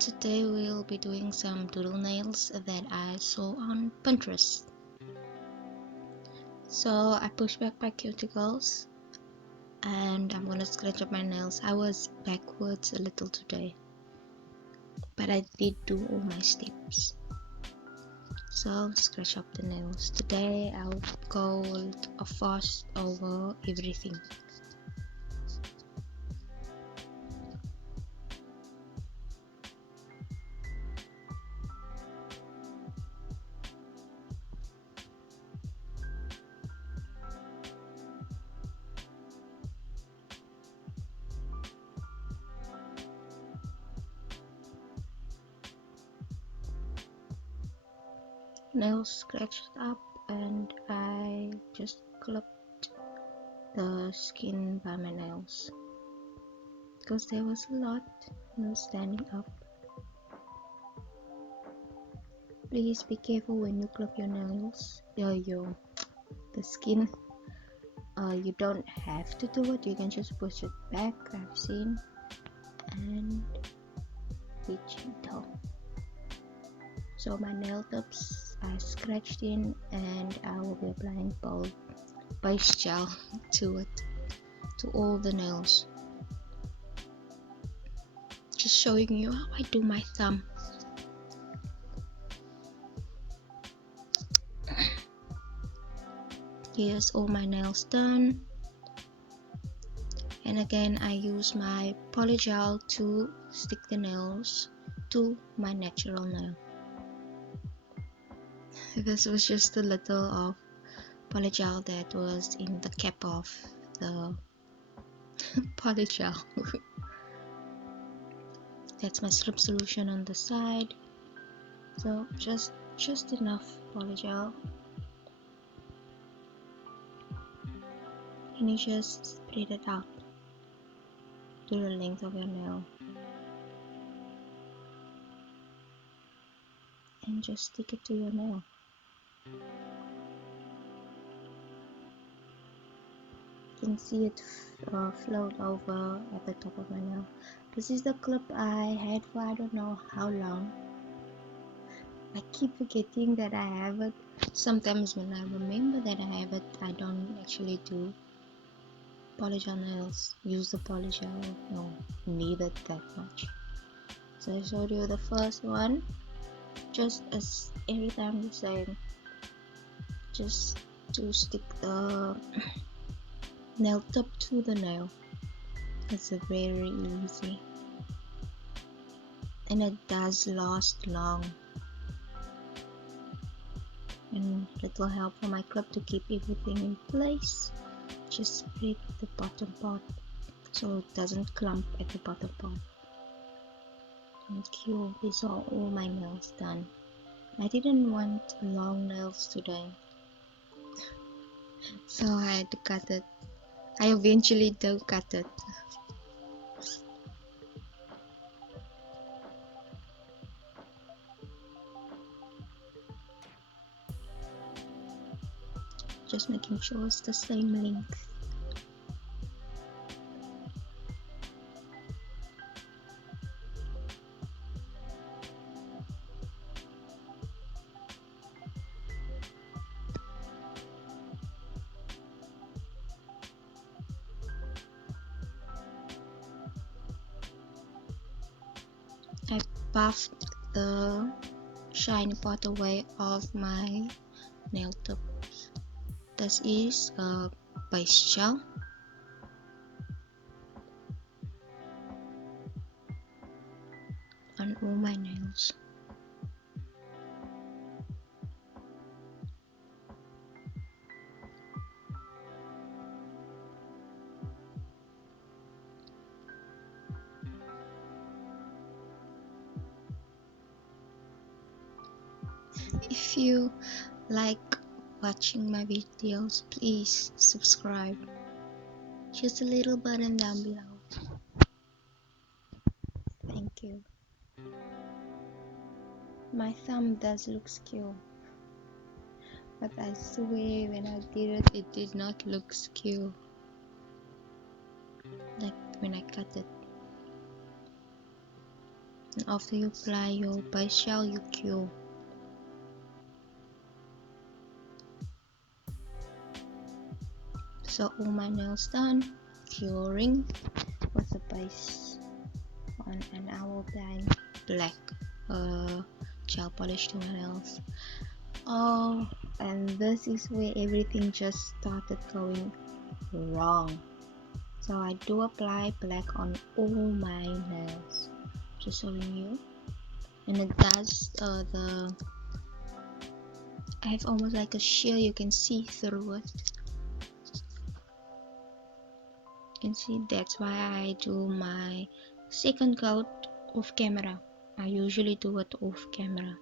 Today we'll be doing some doodle nails that I saw on Pinterest. So I pushed back my cuticles and I'm gonna scratch up my nails. I was backwards a little today, but I did do all my steps. So I'll scratch up the nails. Today I'll go fast over everything. Nails scratched up and I just clipped the skin by my nails because there was a lot standing up. Please be careful when you clip your nails, the skin. You don't have to do it, you can just push it back, I've seen, and be gentle. So my nail tips I scratched in and I will be applying base gel to it, to all the nails. Just showing you how I do my thumb. Here's all my nails done, and again I use my polygel to stick the nails to my natural nail. This was just a little of polygel that was in the cap of the polygel. That's my slip solution on the side, so just enough polygel, and you just spread it out to the length of your nail and just stick it to your nail. You can see it float over at the top of my nail. This is the clip I had for I don't know how long. I keep forgetting that I have it. Sometimes when I remember that I have it, I don't actually do polygel nails, use the polygel, no, need it that much. So I showed you the first one, just as every time the same, just to stick the nail tip to the nail. It's very easy and it does last long, and little help from my clip to keep everything in place. Just spread the bottom part so it doesn't clump at the bottom part. Thank you. These are all my nails done. I didn't want long nails today, so I had to cut it. I eventually do cut it. Just making sure it's the same length. I buffed the shiny part away of my nail tips. This is a base gel. On all my nails. If you like watching my videos, please subscribe. Just a little button down below. Thank you. My thumb does look skew, but I swear when I did it, it did not look skew like when I cut it. And after you apply your base shell, you cure. So all my nails done, curing with the base on, and I will apply black gel polish to my nails. Oh, and this is where everything just started going wrong. So I do apply black on all my nails, just so you knew. And it does I have almost like a sheer, you can see through it. You can see that's why I do my second coat off camera. I usually do it off camera.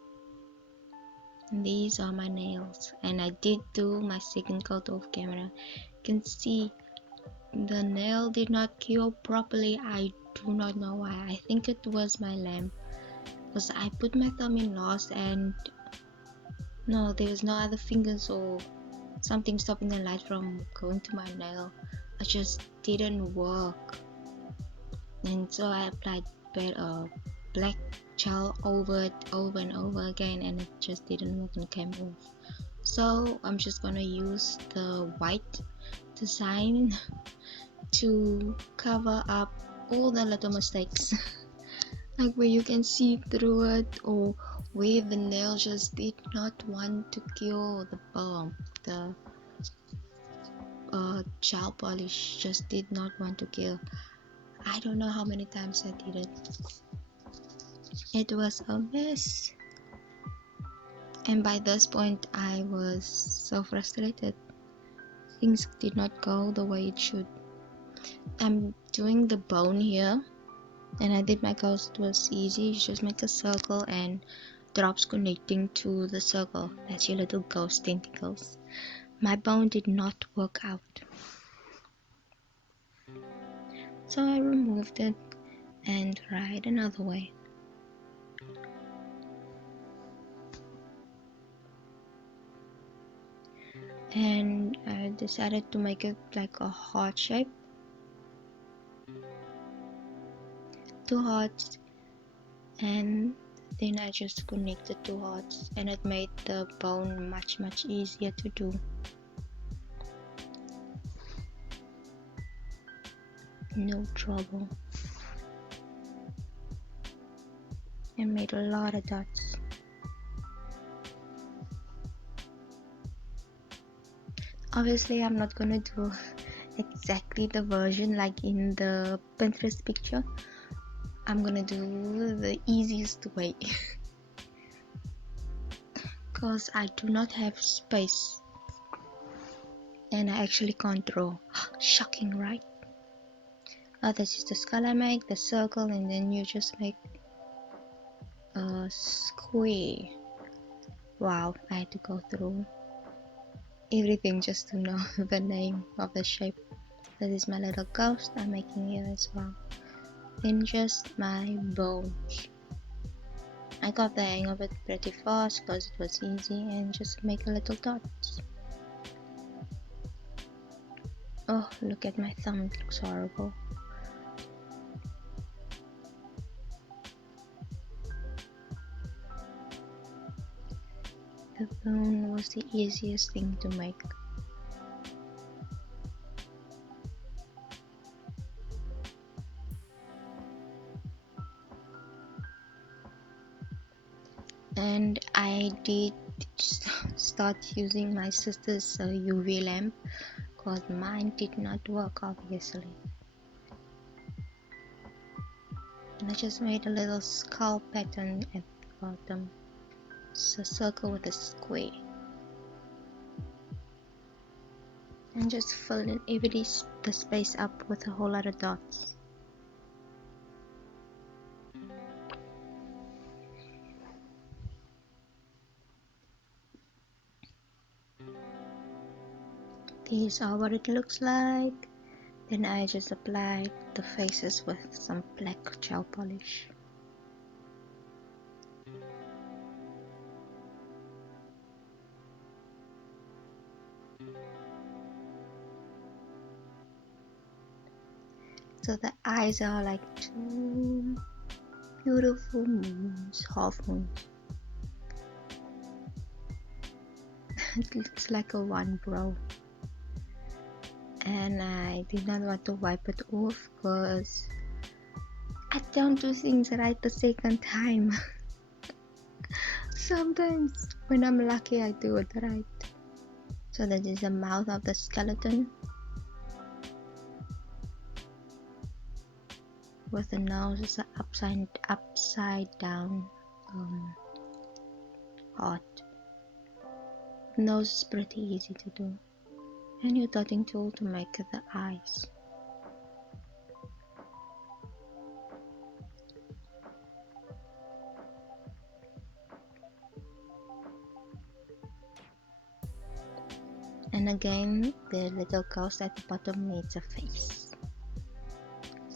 And these are my nails, and I did do my second coat off camera. You can see the nail did not cure properly. I do not know why. I think it was my lamp, because I put my thumb in last and no, there was no other fingers or something stopping the light from going to my nail. It just didn't work, and so I applied black gel over it over and over again, and it just didn't work and came off. So I'm just gonna use the white design to cover up all the little mistakes like where you can see through it, or where the nail just did not want to cure, the balm, the gel polish just did not want to cure. I don't know how many times I did it. It was a mess, and by this point I was so frustrated. Things did not go the way it should. I'm doing the bone here, and I did my ghost. It was easy. You just make a circle and drops connecting to the circle. That's your little ghost tentacles. My bone did not work out, so I removed it and tried another way. And I decided to make it like a heart shape, two hearts, and then I just connected two hearts, and it made the bone much easier to do. No trouble. I made a lot of dots. Obviously I'm not gonna do exactly the version like in the Pinterest picture. I'm gonna do the easiest way because I do not have space and I actually can't draw. Shocking, right? This is the skull I make, the circle, and then you just make a square. Wow, I had to go through everything just to know the name of the shape. That is my little ghost I'm making here as well. Then just my bones. I got the hang of it pretty fast because it was easy, and just make a little dots. Oh, look at my thumb, it looks horrible. The bone was the easiest thing to make. And I did start using my sister's UV lamp because mine did not work, obviously. And I just made a little skull pattern at the bottom. It's a circle with a square. And just fill in the space up with a whole lot of dots. These are what it looks like. Then I just applied the faces with some black gel polish. So the eyes are like two beautiful moons, half moon. It looks like a one, bro. And I did not want to wipe it off because I don't do things right the second time. Sometimes when I'm lucky I do it right. So that is the mouth of the skeleton with the nose is upside down heart. Nose is pretty easy to do. And your dotting tool to make the eyes. And again, the little ghost at the bottom needs a face.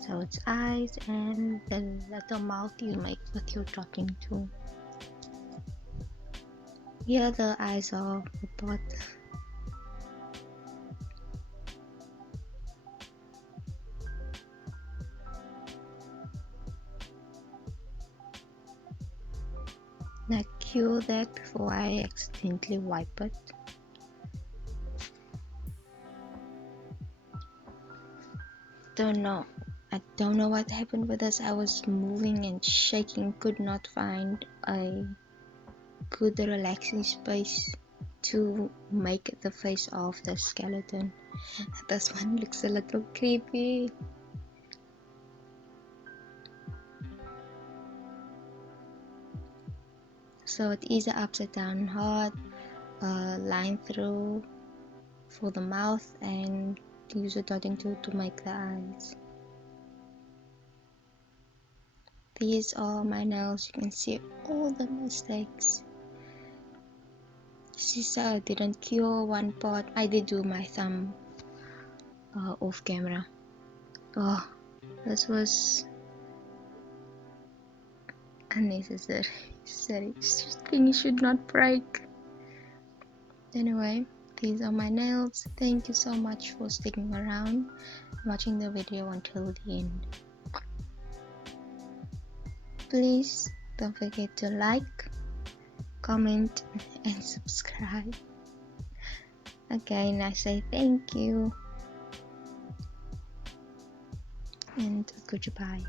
So it's eyes and the little mouth you make with your dotting tool. Here the eyes are apart. Now cure that before I accidentally wipe it. I don't know what happened with us. I was moving and shaking, could not find a good relaxing space to make the face of the skeleton. This one looks a little creepy. So it is an upside down heart, line through for the mouth, and use a dotting tool to make the eyes. These are my nails. You can see all the mistakes. See, so I didn't cure one part. I did do my thumb off camera. Oh, this was unnecessary. This thing should not break. Anyway, these are my nails. Thank you so much for sticking around, watching the video until the end. Please don't forget to like, comment and subscribe. Again, I say thank you and goodbye.